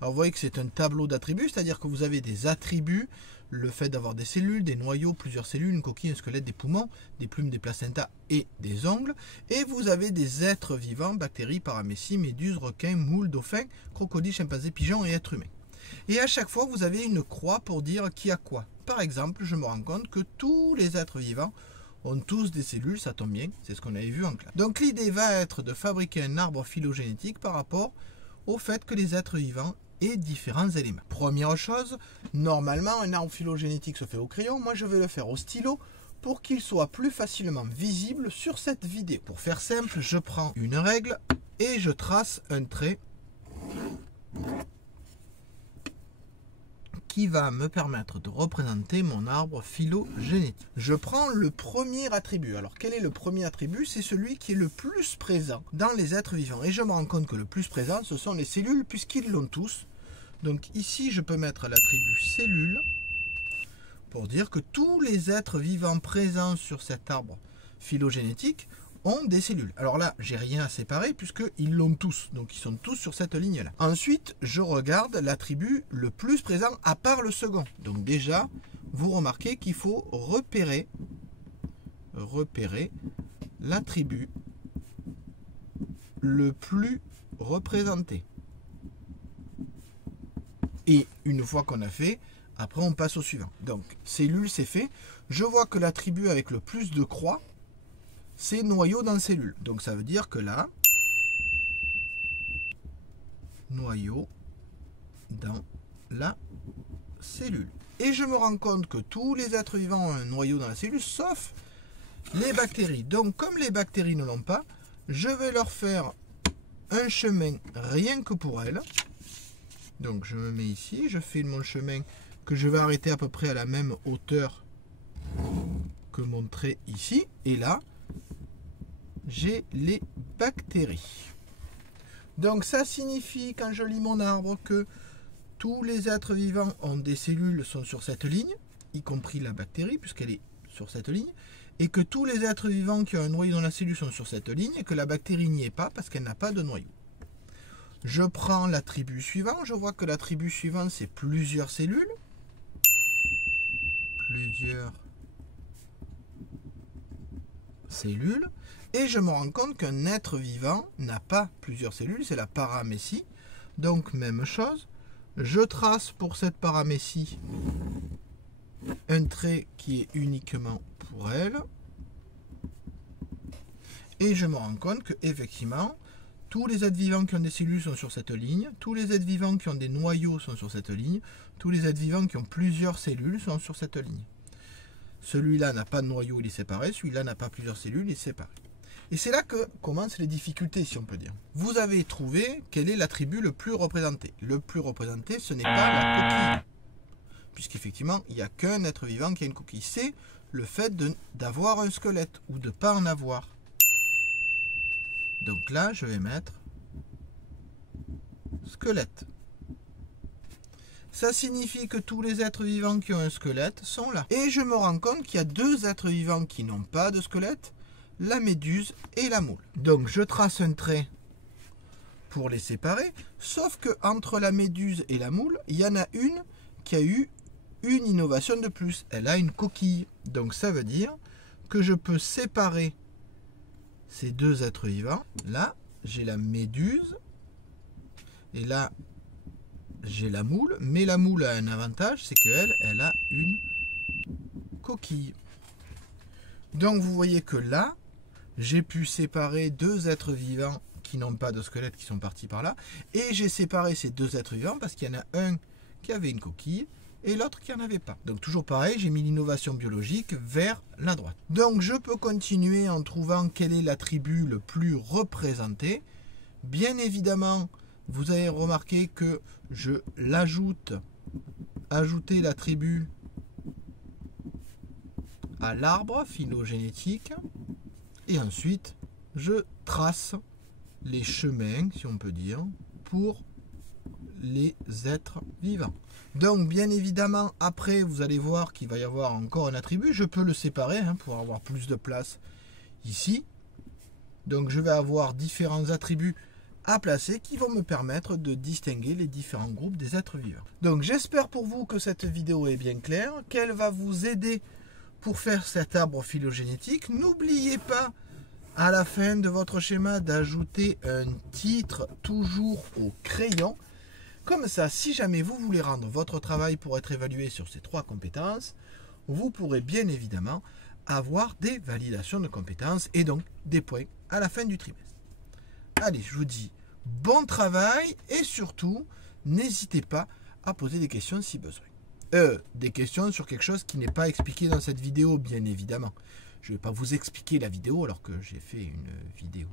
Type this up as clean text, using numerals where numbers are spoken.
Alors vous voyez que c'est un tableau d'attributs, c'est-à-dire que vous avez des attributs, le fait d'avoir des cellules, des noyaux, plusieurs cellules, une coquille, un squelette, des poumons, des plumes, des placentas et des ongles. Et vous avez des êtres vivants, bactéries, paramécies, méduses, requins, moules, dauphins, crocodiles, chimpanzés, pigeons et êtres humains. Et à chaque fois, vous avez une croix pour dire qui a quoi. Par exemple, je me rends compte que tous les êtres vivants ont tous des cellules, ça tombe bien, c'est ce qu'on avait vu en classe. Donc l'idée va être de fabriquer un arbre phylogénétique par rapport au fait que les êtres vivants aient différents éléments. Première chose, normalement un arbre phylogénétique se fait au crayon, moi je vais le faire au stylo pour qu'il soit plus facilement visible sur cette vidéo. Pour faire simple, je prends une règle et je trace un trait qui va me permettre de représenter mon arbre phylogénétique. Je prends le premier attribut. Alors quel est le premier attribut? C'est celui qui est le plus présent dans les êtres vivants. Et je me rends compte que le plus présent, ce sont les cellules, puisqu'ils l'ont tous. Donc ici, je peux mettre l'attribut cellule pour dire que tous les êtres vivants présents sur cet arbre phylogénétique ont des cellules. Alors là, j'ai rien à séparer puisqu'ils l'ont tous. Donc ils sont tous sur cette ligne-là. Ensuite, je regarde l'attribut le plus présent à part le second. Donc déjà, vous remarquez qu'il faut repérer l'attribut le plus représenté. Et une fois qu'on a fait, après on passe au suivant. Donc, cellule, c'est fait. Je vois que l'attribut avec le plus de croix, c'est noyau dans cellule. Donc ça veut dire que là, noyau dans la cellule. Et je me rends compte que tous les êtres vivants ont un noyau dans la cellule, sauf les bactéries. Donc comme les bactéries ne l'ont pas, je vais leur faire un chemin rien que pour elles. Donc je me mets ici, je fais mon chemin que je vais arrêter à peu près à la même hauteur que mon trait ici. Et là, j'ai les bactéries. Donc ça signifie, quand je lis mon arbre, que tous les êtres vivants ont des cellules, sont sur cette ligne, y compris la bactérie, puisqu'elle est sur cette ligne, et que tous les êtres vivants qui ont un noyau dans la cellule sont sur cette ligne, et que la bactérie n'y est pas parce qu'elle n'a pas de noyau. Je prends l'attribut suivant, je vois que l'attribut suivant c'est plusieurs cellules. Plusieurs cellules. Et je me rends compte qu'un être vivant n'a pas plusieurs cellules, c'est la paramécie. Donc même chose, je trace pour cette paramécie un trait qui est uniquement pour elle. Et je me rends compte que effectivement, tous les êtres vivants qui ont des cellules sont sur cette ligne, tous les êtres vivants qui ont des noyaux sont sur cette ligne, tous les êtres vivants qui ont plusieurs cellules sont sur cette ligne. Celui-là n'a pas de noyau, il est séparé, celui-là n'a pas plusieurs cellules, il est séparé. Et c'est là que commencent les difficultés, si on peut dire. Vous avez trouvé quel est l'attribut le plus représenté. Le plus représenté, ce n'est pas la coquille. Puisqu'effectivement, il n'y a qu'un être vivant qui a une coquille. C'est le fait d'avoir un squelette ou de ne pas en avoir. Donc là, je vais mettre squelette. Ça signifie que tous les êtres vivants qui ont un squelette sont là. Et je me rends compte qu'il y a deux êtres vivants qui n'ont pas de squelette, la méduse et la moule. Donc je trace un trait pour les séparer, sauf que entre la méduse et la moule, il y en a une qui a eu une innovation de plus. Elle a une coquille. Donc ça veut dire que je peux séparer ces deux êtres vivants. Là, j'ai la méduse et là, j'ai la moule. Mais la moule a un avantage, c'est qu'elle, elle a une coquille. Donc vous voyez que là, j'ai pu séparer deux êtres vivants qui n'ont pas de squelette, qui sont partis par là. Et j'ai séparé ces deux êtres vivants parce qu'il y en a un qui avait une coquille et l'autre qui n'en avait pas. Donc toujours pareil, j'ai mis l'innovation biologique vers la droite. Donc je peux continuer en trouvant quel est l'attribut le plus représenté. Bien évidemment, vous avez remarqué que je l'ajoute, ajouter l'attribut à l'arbre phylogénétique. Et ensuite, je trace les chemins, si on peut dire, pour les êtres vivants. Donc, bien évidemment, après, vous allez voir qu'il va y avoir encore un attribut. Je peux le séparer pour avoir plus de place ici. Donc, je vais avoir différents attributs à placer qui vont me permettre de distinguer les différents groupes des êtres vivants. Donc j'espère pour vous que cette vidéo est bien claire, qu'elle va vous aider pour faire cet arbre phylogénétique. N'oubliez pas à la fin de votre schéma d'ajouter un titre toujours au crayon. Comme ça, si jamais vous voulez rendre votre travail pour être évalué sur ces 3 compétences, vous pourrez bien évidemment avoir des validations de compétences et donc des points à la fin du trimestre. Allez, je vous dis bon travail et surtout, n'hésitez pas à poser des questions si besoin. Des questions sur quelque chose qui n'est pas expliqué dans cette vidéo, bien évidemment. Je ne vais pas vous expliquer la vidéo alors que j'ai fait une vidéo.